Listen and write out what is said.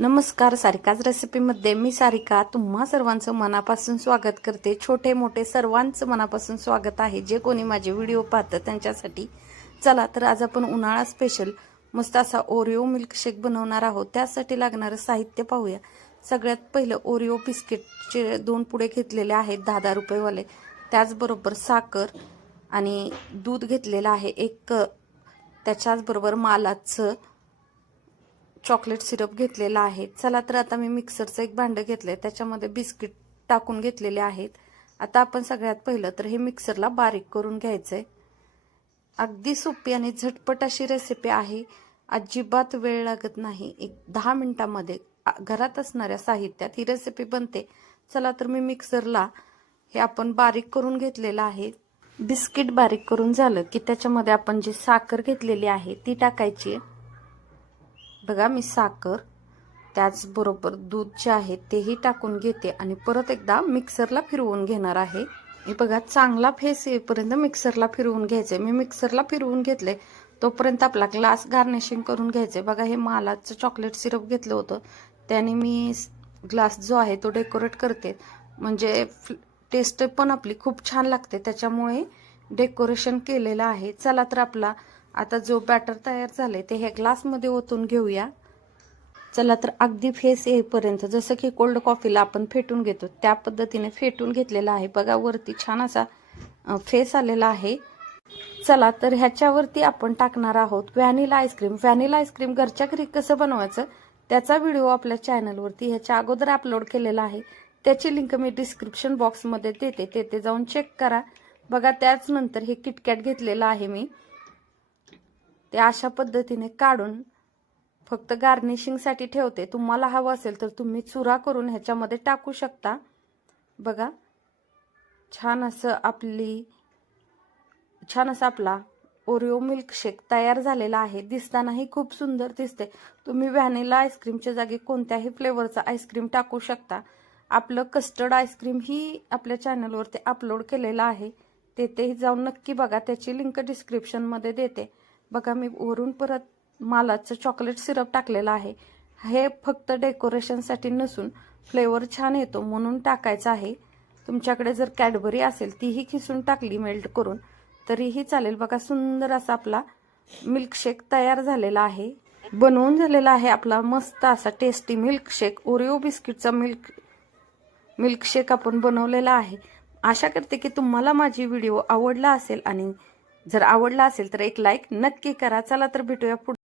नमस्कार, सारिकाज रेसिपीमध्ये मी सारिका तुम्हा सर्वांचं मनापासून स्वागत करते। छोटे मोठे सर्वांचं मनापासून स्वागत आहे जे कोणी माझे व्हिडिओ पाहतं त्यांच्यासाठी। चला तर आज आपण उन्हाळा स्पेशल मस्त असा ओरिओ मिल्कशेक बनवणार आहोत। त्यासाठी लागणारं साहित्य पाहूया। सगळ्यात पहिलं ओरिओ बिस्किटचे 2 पुडे घेतलेले आहेत 10-10 रुपयेवाले। त्याचबरोबर साखर आणि दूध घेतलेलं आहे 1 कप। त्याच्याचबरोबर मालाचं चॉकलेट सिरप घेतलेला आहे। चला तर आता मी मिक्सरचं एक भांडं घेतलंय, त्याच्यामध्ये बिस्किट टाकून घेतलेले आहेत। आता आपण सगळ्यात पहिलं तर हे मिक्सरला बारीक करून घ्यायचंय। अगदी सोपी आणि झटपट अशी रेसिपी आहे, अजिबात वेळ लागत नाही। 10 मिनिटांमध्ये घरात असणाऱ्या साहित्यात ही रेसिपी बनते। चला तर मी मिक्सरला हे आपण बारीक करून घेतलेलं आहे। बिस्किट बारीक करून झालं की त्याच्यामध्ये आपण जी साखर घेतलेली आहे ती टाकायची। बघा मी साखर त्याचबरोबर दूध जे आहे तेही टाकून घेते आणि परत एकदा मिक्सरला फिरवून घेणार आहे। हे बघा चांगला फेस येईपर्यंत मिक्सरला फिरवून घ्यायचे। मी मिक्सरला फिरवून घेतले तोपर्यंत आपला ग्लास गार्निशिंग करून घ्यायचे। बघा हे मालाचं चॉकलेट सिरप घेतलं होतं त्याने मी ग्लास जो आहे तो डेकोरेट करते, म्हणजे टेस्ट पण आपली खूप छान लागते, त्याच्यामुळे डेकोरेशन केलेलं आहे। चला तर आपला आता जो बॅटर तयार झाले ते ह्या ग्लासमध्ये ओतून घेऊया। चला तर अगदी फेस येईपर्यंत, जसं की कोल्ड कॉफीला आपण फेटून घेतो त्या पद्धतीने फेटून घेतलेला आहे। बघा वरती छान असा फेस आलेला आहे। चला तर ह्याच्यावरती आपण टाकणार आहोत व्हॅनिला आईस्क्रीम। व्हॅनिला आईस्क्रीम घरच्या घरी कसं बनवायचं त्याचा व्हिडिओ आपल्या चॅनलवरती ह्याच्या अगोदर अपलोड केलेला आहे, त्याची लिंक मी डिस्क्रिप्शन बॉक्समध्ये देते, तेथे जाऊन चेक करा। बघा त्याच नंतर हे किटकॅट घेतलेलं आहे मी, ते अशा पद्धतीने काढून फक्त गार्निशिंगसाठी ठेवते। तुम्हाला हवं असेल तर तुम्ही चुरा करून ह्याच्यामध्ये टाकू शकता। बघा छान असं आपला ओरिओ मिल्कशेक तयार झालेला आहे। दिसतानाही खूप सुंदर दिसते। तुम्ही व्हॅनिला आईस्क्रीमच्या जागी कोणत्याही फ्लेवरचा आईस्क्रीम टाकू शकता। आपलं कस्टर्ड आईस्क्रीम ही आपल्या चॅनलवरती अपलोड केलेला आहे, तेथेही जाऊन नक्की बघा, त्याची लिंक डिस्क्रिप्शनमध्ये देते। बघा मी वरून परत मालाचं चॉकलेट सिरप टाकलेलं आहे। हे फक्त डेकोरेशनसाठी नसून फ्लेवर छान येतो म्हणून टाकायचं आहे। तुमच्याकडे जर कॅडबरी असेल तीही खिसून टाकली मेल्ट करून तरीही चालेल। बघा सुंदर असा आपला मिल्कशेक तयार झालेला आहे, बनवून झालेला आहे आपला मस्त असा टेस्टी मिल्कशेक। ओरिओ बिस्किटचा मिल्कशेक आपण बनवलेला आहे। आशा करते की तुम्हाला माझी व्हिडिओ आवडला असेल, आणि जर आवडला असेल तर एक लाईक नक्की करा। चला तर भेटूया पुढे।